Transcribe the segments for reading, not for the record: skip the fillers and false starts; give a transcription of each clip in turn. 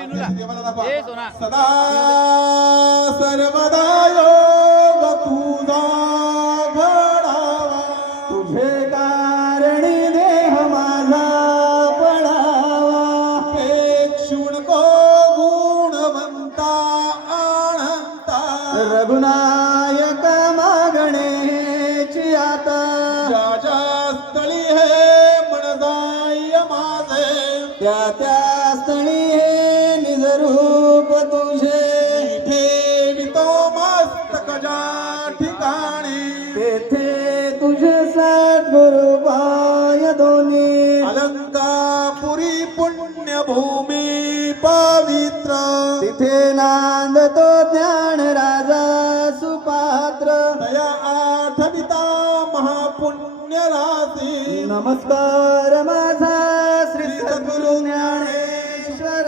टिनूला देवाला दाखवा. ए सोना सदा सर्वदा योग तुझा घडावा, तुझे कारणी देह माझा पडावा, पेक्षुण को गुणवंता अनंता, रघुनायक मागणेची आता, ज्या ज्या स्थळी हे मन जाय माझे, त्या स्थळी हे निज रूप तुझे, ठेवितो मस्तक ज्या ठिकाणी, तेथे तुझे सद्गुरु पाय दोन्ही, अलंकापुरी पुण्यभूमी पवित्र, तिथे नांदतो ज्ञान राजा सुपात्र, दया आठविता महापुण्य राशी, नमस्कार माझा श्री सद्गुरु ज्ञानेश्वरासी.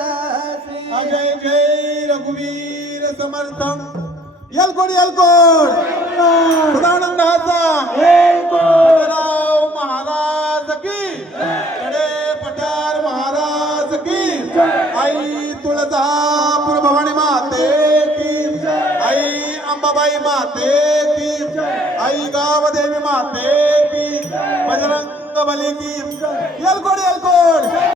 अजय जय रघुवीर समर्थ. यलकोड यलकोड सदानंदाचा राव महाराज की, कडे पठार महाराज की, आई तुळजापूर भवानी माते की, आई अंबाबाई माते की, आई गावदेवी माते की, बजरंग बली की. यलकोड यलकोड.